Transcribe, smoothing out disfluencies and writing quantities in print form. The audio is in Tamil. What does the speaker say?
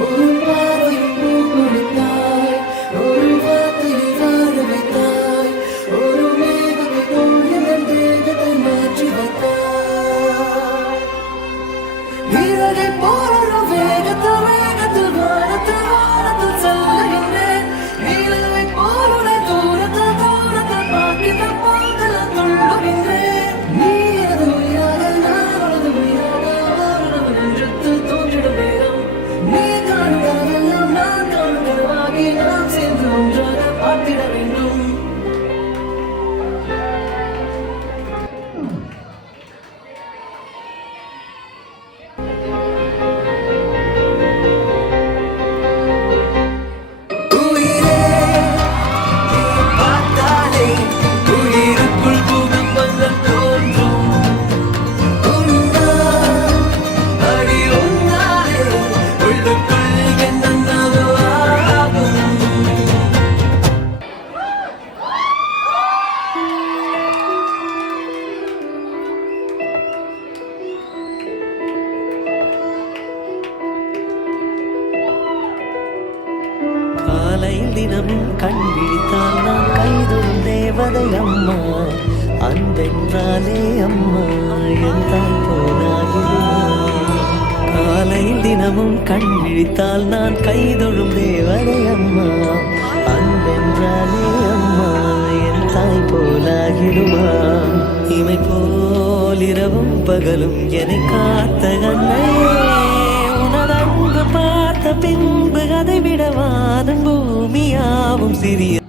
ஒரு பார்வையில் பூ கொடுத்தாய், ஒரு வார்த்தையில் வாழ வைத்தாய், ஒரு மேகத்தை போல் என் தேகத்தை மாற்றி வைத்தாய். விரலை போல் ஒரு வேகத்தில் வேகத்தில் வானத்தில் வானத்தில் செல்லுகின்றேன். நிலவை போல் உன்னை தூரத்தில் தூரத்தில் பார்க்கின்ற போதெல்லாம் துள்ளுகின்றேன். நீ எனது உயிராக நான் உனது உயிராக உனது நெஞ்சத்தில் தோன்றிடும் நேரம். நீ காணும் கனவெல்லாம் நான் காணும் கனவாகி நாம் சேர்ந்து ஒன்றாக பார்த்திட வேண்டும். உயிரே நீ பார்த்தாலே உயிருக்குள் பூகம்பங்கள் தோன்றும். உன்னால் அடி உன்னாலே உள்ளுக்குள் என்னென்னவோ ஆகும். காலையில் தினமும் கண் விழித்தால் நான் கைதொடும் தேவதை அம்மா. அன்பென்றாலே அம்மா என் தாய் போனாகிடுமா. காலையில் தினமும் கண் விழித்தால் நான் கைதொடும் தேவதை அம்மா. அன்பென்றாலே அம்மா என் தாய் போலாகிடுமா. இமை போல் இரவும் பகலும் என்னை காத்த கண்ணையே, உனது அன்பு பார்த்த பின்பு அதை விட வானம் பூமியாவும் சிறிய